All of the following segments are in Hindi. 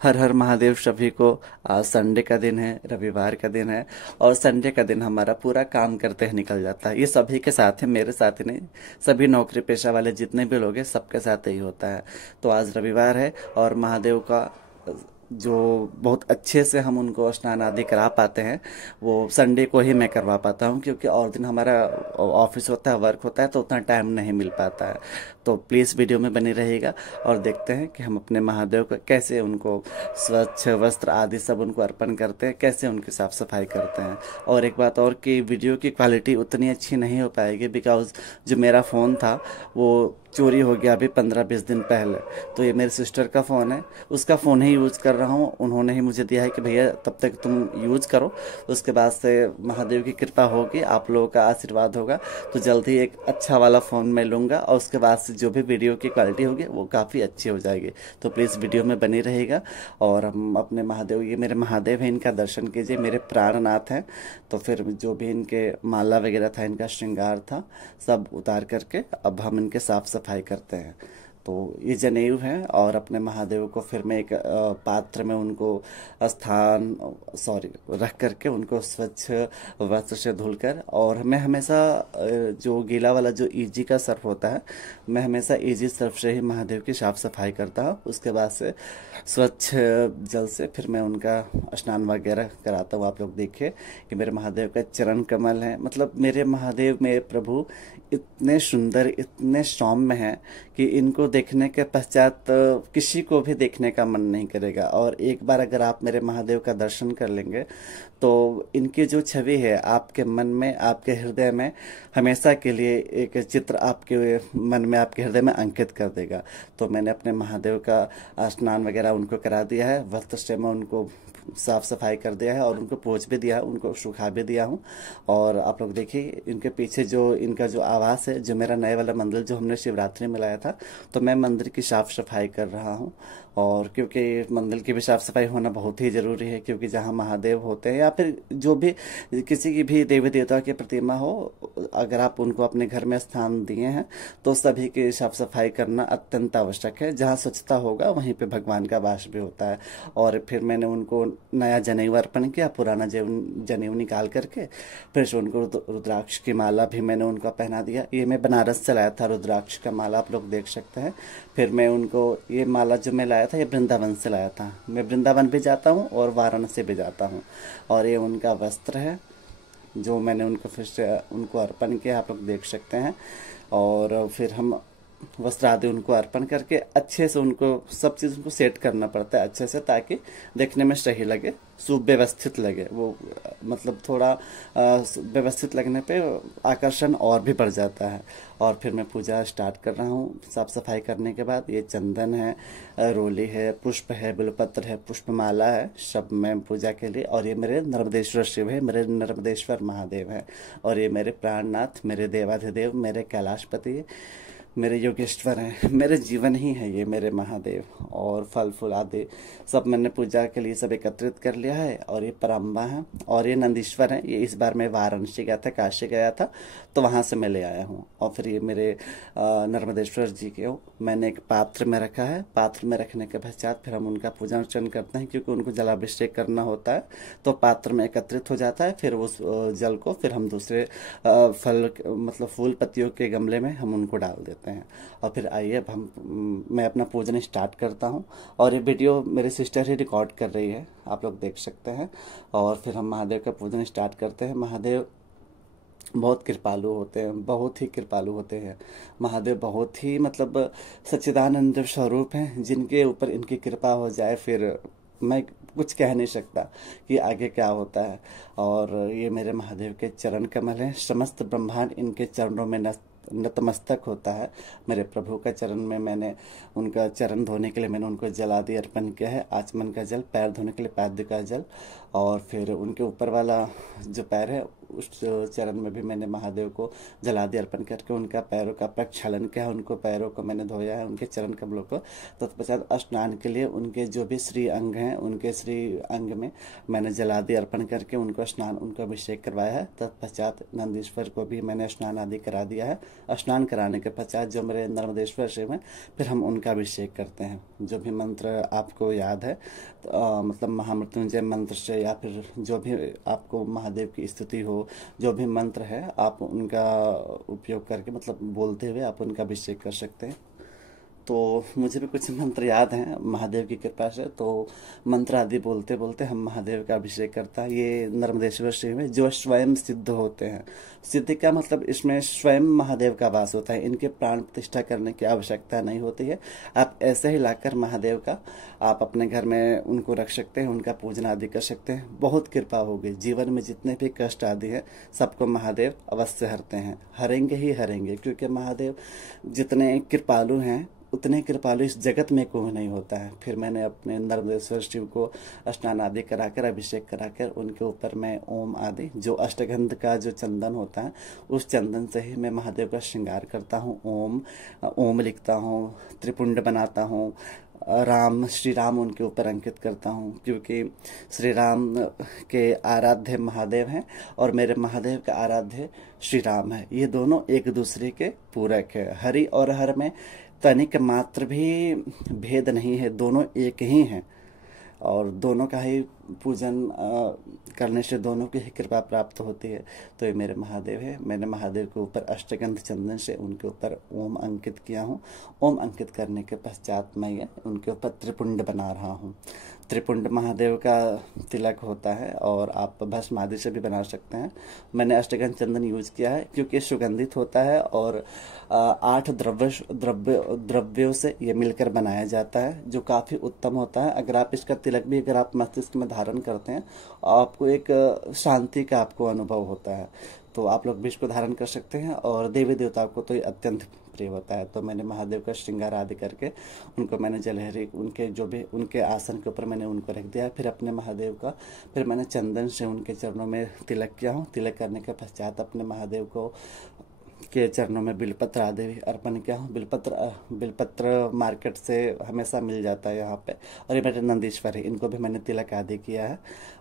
हर हर महादेव सभी को। आज संडे का दिन है, रविवार का दिन है और संडे का दिन हमारा पूरा काम करते हैं निकल जाता है। ये सभी के साथ है, मेरे साथ ही नहीं, सभी नौकरी पेशा वाले जितने भी लोग हैं सबके साथ यही होता है। तो आज रविवार है और महादेव का जो बहुत अच्छे से हम उनको स्नान आदि करा पाते हैं वो संडे को ही मैं करवा पाता हूँ, क्योंकि और दिन हमारा ऑफिस होता है, वर्क होता है, तो उतना टाइम नहीं मिल पाता है। तो प्लीज़ वीडियो में बनी रहिएगा और देखते हैं कि हम अपने महादेव को कैसे उनको स्वच्छ वस्त्र आदि सब उनको अर्पण करते हैं, कैसे उनकी साफ़ सफाई करते हैं। और एक बात और कि वीडियो की क्वालिटी उतनी अच्छी नहीं हो पाएगी, बिकॉज जो मेरा फ़ोन था वो चोरी हो गया अभी 15-20 दिन पहले। तो ये मेरे सिस्टर का फ़ोन है, उसका फ़ोन ही यूज़ कर रहा हूँ। उन्होंने ही मुझे दिया है कि भैया तब तक तुम यूज़ करो, उसके बाद से महादेव की कृपा होगी, आप लोगों का आशीर्वाद होगा तो जल्द ही एक अच्छा वाला फ़ोन मैं लूँगा और उसके बाद से जो भी वीडियो की क्वालिटी होगी वो काफ़ी अच्छी हो जाएगी। तो प्लीज़ वीडियो में बनी रहेगा और हम अपने महादेव, ये मेरे महादेव हैं, इनका दर्शन कीजिए, मेरे प्राणनाथ हैं। तो फिर जो भी इनके माला वगैरह था, इनका श्रृंगार था, सब उतार करके अब हम इनके साफ सफाई करते हैं। तो ये जनेऊ है और अपने महादेव को फिर मैं एक पात्र में उनको स्थान सॉरी रख करके उनको स्वच्छ वस्त्र से धुलकर, और मैं हमेशा जो गीला वाला जो ईजी का सर्फ होता है, मैं हमेशा ईजी सर्फ से ही महादेव की साफ सफाई करता हूँ। उसके बाद से स्वच्छ जल से फिर मैं उनका स्नान वगैरह कराता हूँ। आप लोग देखिए कि मेरे महादेव का चरण कमल है, मतलब मेरे महादेव, मेरे प्रभु इतने सुंदर, इतने सौम्य हैं कि इनको देखने के पश्चात किसी को भी देखने का मन नहीं करेगा। और एक बार अगर आप मेरे महादेव का दर्शन कर लेंगे तो इनकी जो छवि है आपके मन में, आपके हृदय में हमेशा के लिए एक चित्र आपके मन में, आपके हृदय में अंकित कर देगा। तो मैंने अपने महादेव का स्नान वगैरह उनको करा दिया है, वस्त्र से मैं उनको साफ सफाई कर दिया है और उनको पोंछ भी दिया है, उनको सुखा भी दिया हूँ। और आप लोग देखिए इनके पीछे जो इनका जो आवास है, जो मेरा नए वाला मंदिर जो हमने शिवरात्रि में लाया था, तो मैं मंदिर की साफ सफाई कर रहा हूँ। और क्योंकि मंदिर की भी साफ सफाई होना बहुत ही ज़रूरी है, क्योंकि जहाँ महादेव होते हैं या फिर जो भी किसी की भी देवी देवता की प्रतिमा हो, अगर आप उनको अपने घर में स्थान दिए हैं तो सभी की साफ सफाई करना अत्यंत आवश्यक है। जहाँ स्वच्छता होगा वहीं पे भगवान का वास भी होता है। और फिर मैंने उनको नया जनेऊ अर्पण किया, पुराना जनेऊ निकाल करके फिर से उनको रुद्राक्ष की माला भी मैंने उनको पहना दिया। ये मैं बनारस से लाया था रुद्राक्ष का माला, आप लोग देख सकते हैं। फिर मैं उनको ये माला जो मैं लाया था ये वृंदावन से लाया था। मैं वृंदावन भी जाता हूँ और वाराणसी भी जाता हूँ। और ये उनका वस्त्र है जो मैंने उनको फिर से उनको अर्पण किया, आप लोग देख सकते हैं। और फिर हम वस्त्र आदि उनको अर्पण करके अच्छे से उनको सब चीज़ उनको सेट करना पड़ता है अच्छे से, ताकि देखने में सही लगे, सुव्यवस्थित लगे। वो मतलब थोड़ा व्यवस्थित लगने पे आकर्षण और भी बढ़ जाता है। और फिर मैं पूजा स्टार्ट कर रहा हूँ। साफ सफाई करने के बाद ये चंदन है, रोली है, पुष्प है, बिल्वपत्र है, पुष्पमाला है, सब मैं पूजा के लिए। और ये मेरे नर्मदेश्वर शिव है, मेरे नर्मदेश्वर महादेव हैं। और ये मेरे प्राणनाथ, मेरे देवाधिदेव, मेरे कैलाशपति, मेरे योगेश्वर हैं, मेरे जीवन ही है ये मेरे महादेव। और फल फूल आदि सब मैंने पूजा के लिए सब एकत्रित कर लिया है। और ये परम्बा है और ये नंदीश्वर हैं। ये इस बार मैं वाराणसी गया था, काशी गया था, तो वहाँ से मैं ले आया हूँ। और फिर ये मेरे नर्मदेश्वर जी के मैंने एक पात्र में रखा है। पात्र में रखने के पश्चात फिर हम उनका पूजन अर्चन करते हैं, क्योंकि उनको जलाभिषेक करना होता है। तो पात्र में एकत्रित हो जाता है, फिर उस जल को फिर हम दूसरे फल मतलब फूल पत्तियों के गमले में हम उनको डाल देते हैं। और फिर आइए अब मैं अपना पूजन स्टार्ट करता हूँ। और ये वीडियो मेरी सिस्टर ही रिकॉर्ड कर रही है, आप लोग देख सकते हैं। और फिर हम महादेव का पूजन स्टार्ट करते हैं। महादेव बहुत कृपालु होते हैं, बहुत ही कृपालु होते हैं। महादेव बहुत ही मतलब सच्चिदानंद स्वरूप हैं, जिनके ऊपर इनकी कृपा हो जाए फिर मैं कुछ कह नहीं सकता कि आगे क्या होता है। और ये मेरे महादेव के चरण कमल हैं, समस्त ब्रह्मांड इनके चरणों में नतमस्तक होता है। मेरे प्रभु का चरण में मैंने उनका चरण धोने के लिए मैंने उनको जल आदि अर्पण किया है, आचमन का जल, पैर धोने के लिए पाद्य का जल। और फिर उनके ऊपर वाला जो पैर है उस चरण में भी मैंने महादेव को जल आदि अर्पण करके उनका पैरों का प्रक्षालन किया है, उनको पैरों को मैंने धोया है, उनके चरण कमलों को। तत्पश्चात स्नान के लिए उनके जो भी श्री अंग हैं, उनके श्री अंग में मैंने जल आदि अर्पण करके उनको स्नान, उनको अभिषेक करवाया है। तत्पश्चात नंदीश्वर को भी मैंने स्नान आदि करा दिया है। स्नान कराने के पश्चात जो मेरे नर्मदेश्वर शिव हैं, फिर हम उनका अभिषेक करते हैं। जो भी मंत्र आपको याद है, तो, मतलब महामृत्युंजय मंत्र से या फिर जो भी आपको महादेव की स्तुति हो, जो भी मंत्र है आप उनका उपयोग करके मतलब बोलते हुए आप उनका अभिषेक कर सकते हैं। तो मुझे भी कुछ मंत्र याद हैं महादेव की कृपा से, तो मंत्र आदि बोलते बोलते हम महादेव का अभिषेक करता है। ये नर्मदेश्वर शिव में जो स्वयं सिद्ध होते हैं। सिद्धि का मतलब इसमें स्वयं महादेव का वास होता है, इनके प्राण प्रतिष्ठा करने की आवश्यकता नहीं होती है। आप ऐसे ही लाकर महादेव का आप अपने घर में उनको रख सकते हैं, उनका पूजन आदि कर सकते हैं। बहुत कृपा होगी। जीवन में जितने भी कष्ट आदि हैं सबको महादेव अवश्य हरते हैं, हरेंगे ही हरेंगे, क्योंकि महादेव जितने कृपालु हैं उतने कृपालु इस जगत में कोई नहीं होता है। फिर मैंने अपने नर्मदेश्वर शिव को स्नान आदि कराकर अभिषेक कराकर उनके ऊपर मैं ओम आदि जो अष्टगंध का जो चंदन होता है उस चंदन से ही मैं महादेव का श्रृंगार करता हूँ। ओम लिखता हूँ, त्रिपुंड बनाता हूँ, श्री राम उनके ऊपर अंकित करता हूँ, क्योंकि श्री राम के आराध्य महादेव हैं और मेरे महादेव का आराध्य श्री राम है। ये दोनों एक दूसरे के पूरक है। हरि और हर में तनिक मात्र भी भेद नहीं है, दोनों एक ही हैं और दोनों का ही पूजन करने से दोनों की ही कृपा प्राप्त होती है। तो ये मेरे महादेव है। मैंने महादेव के ऊपर अष्टगंध चंदन से उनके ऊपर ओम अंकित किया हूँ। ओम अंकित करने के पश्चात मैं ये उनके ऊपर त्रिपुंड बना रहा हूँ। त्रिपुंड महादेव का तिलक होता है और आप भस्म आदि से भी बना सकते हैं। मैंने अष्टगंध चंदन यूज किया है क्योंकि सुगंधित होता है और 8 द्रव्यों से ये मिलकर बनाया जाता है, जो काफ़ी उत्तम होता है। अगर आप इसका तिलक भी अगर आप मस्तिष्क में धारण करते हैं, आपको एक शांति का आपको अनुभव होता है। तो आप लोग भी इसको धारण कर सकते हैं और देवी देवताओं को तो ये अत्यंत प्रिय होता है। तो मैंने महादेव का श्रृंगार आदि करके उनको मैंने जलहरी उनके जो भी उनके आसन के ऊपर मैंने उनको रख दिया। फिर अपने महादेव का फिर मैंने चंदन से उनके चरणों में तिलक किया हूँ। तिलक करने के पश्चात अपने महादेव को के चरणों में बिलपत्र आदि अर्पण किया हूँ। बिलपत्र मार्केट से हमेशा मिल जाता है यहाँ पे। और ये मेरे नंदीश्वर है, इनको भी मैंने तिलक आदि किया है।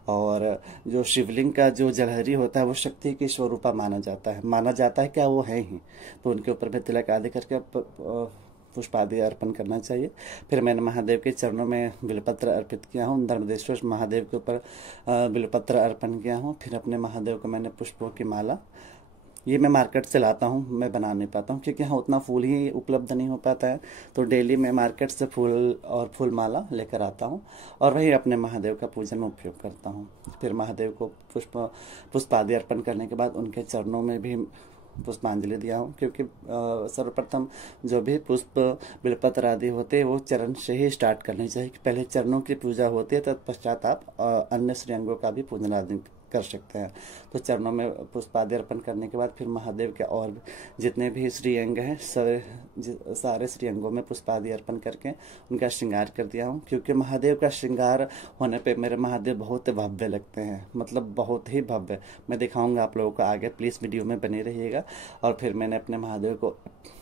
और जो शिवलिंग का जो जलहरी होता है वो शक्ति की स्वरूपा माना जाता है, क्या वो है ही। तो उनके ऊपर भी तिलक आदि करके पुष्प आदि अर्पण करना चाहिए। फिर मैंने महादेव के चरणों में बिलपत्र अर्पित किया हूँ। नर्मदेश्वर महादेव के ऊपर बिलपत्र अर्पण किया हूँ। फिर अपने महादेव को मैंने पुष्पों की माला, ये मैं मार्केट से लाता हूँ, मैं बना नहीं पाता हूँ क्योंकि यहाँ उतना फूल ही उपलब्ध नहीं हो पाता है। तो डेली मैं मार्केट से फूल और फूल माला लेकर आता हूँ और वही अपने महादेव का पूजन में उपयोग करता हूँ। फिर महादेव को पुष्प आदि अर्पण करने के बाद उनके चरणों में भी पुष्पांजलि दिया हूँ, क्योंकि सर्वप्रथम जो भी पुष्प बिलपत्र आदि होते हैं वो चरण से ही स्टार्ट करनी चाहिए। पहले चरणों की पूजा होती है, तत्पश्चात आप अन्य श्रीअंगों का भी पूजन आदि कर सकते हैं। तो चरणों में पुष्प आदि अर्पण करने के बाद फिर महादेव के और जितने भी श्रीअंग हैं सारे श्रीअंगों में पुष्प आदि अर्पण करके उनका श्रृंगार कर दिया हूँ। क्योंकि महादेव का श्रृंगार होने पे मेरे महादेव बहुत भव्य लगते हैं, मतलब बहुत ही भव्य। मैं दिखाऊंगा आप लोगों को आगे, प्लीज़ वीडियो में बने रहिएगा। और फिर मैंने अपने महादेव को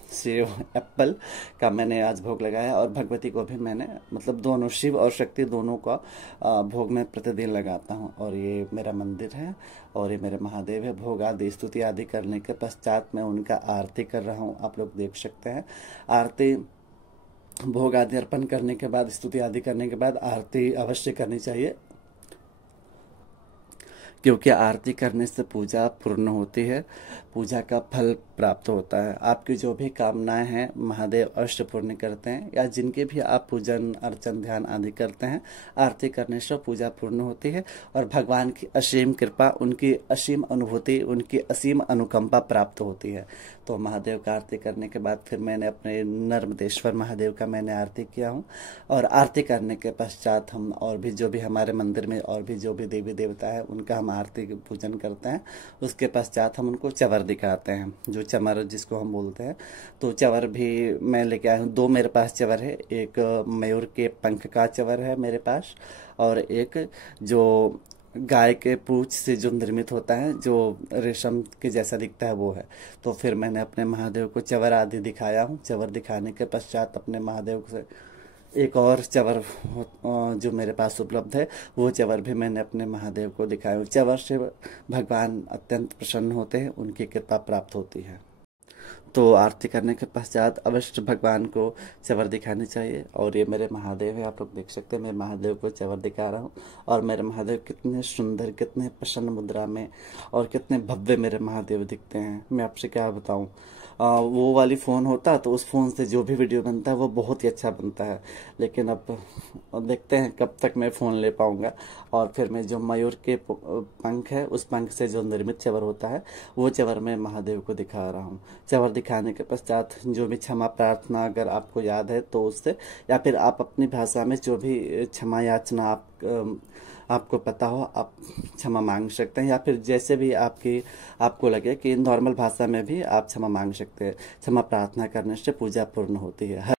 सेव एप्पल का मैंने आज भोग लगाया और भगवती को भी मैंने मतलब दोनों शिव और शक्ति दोनों का भोग में प्रतिदिन लगाता हूँ। और ये मेरा मंदिर है और ये मेरे महादेव है। भोग आदि स्तुति आदि करने के पश्चात मैं उनका आरती कर रहा हूँ, आप लोग देख सकते हैं। आरती भोग आदि अर्पण करने के बाद, स्तुति आदि करने के बाद आरती अवश्य करनी चाहिए, क्योंकि आरती करने से पूजा पूर्ण होती है, पूजा का फल प्राप्त होता है। आपकी जो भी कामनाएं हैं महादेव अवश्य पूर्ण करते हैं, या जिनके भी आप पूजन अर्चन ध्यान आदि करते हैं, आरती करने से पूजा पूर्ण होती है और भगवान की असीम कृपा, उनकी असीम अनुभूति, उनकी असीम अनुकंपा प्राप्त होती है। तो महादेव का आरती करने के बाद फिर मैंने अपने नर्मदेश्वर महादेव का मैंने आरती किया हूँ। और आरती करने के पश्चात हम और भी जो भी हमारे मंदिर में और भी जो भी देवी देवता है उनका हम आरती पूजन करते हैं। उसके पश्चात हम उनको चवर दिखाते हैं, जो चमर जिसको हम बोलते हैं। तो चवर भी मैं लेके आया हूँ, 2 मेरे पास चवर है। एक मयूर के पंख का चवर है मेरे पास और एक जो गाय के पूंछ से जो निर्मित होता है, जो रेशम के जैसा दिखता है वो है। तो फिर मैंने अपने महादेव को चवर आदि दिखाया हूँ। चवर दिखाने के पश्चात अपने महादेव से एक और चवर जो मेरे पास उपलब्ध है वो चवर भी मैंने अपने महादेव को दिखाया हूँ। चवर से भगवान अत्यंत प्रसन्न होते हैं, उनकी कृपा प्राप्त होती है। तो आरती करने के पश्चात अवश्य भगवान को चवर दिखानी चाहिए। और ये मेरे महादेव है, आप लोग देख सकते हैं मैं महादेव को चवर दिखा रहा हूँ। और मेरे महादेव कितने सुंदर, कितने प्रसन्न मुद्रा में और कितने भव्य मेरे महादेव दिखते हैं, मैं आपसे क्या बताऊँ। वो वाली फ़ोन होता तो उस फ़ोन से जो भी वीडियो बनता है वो बहुत ही अच्छा बनता है, लेकिन अब देखते हैं कब तक मैं फ़ोन ले पाऊँगा। और फिर मैं जो मयूर के पंख है, उस पंख से जो निर्मित चवर होता है, वो चवर मैं महादेव को दिखा रहा हूँ। चवर दिखाने के पश्चात जो भी क्षमा प्रार्थना अगर आपको याद है तो उससे, या फिर आप अपनी भाषा में जो भी क्षमा याचना आपको पता हो, आप क्षमा मांग सकते हैं। या फिर जैसे भी आपको लगे कि नॉर्मल भाषा में भी आप क्षमा मांग सकते हैं। क्षमा प्रार्थना करने से पूजा पूर्ण होती है।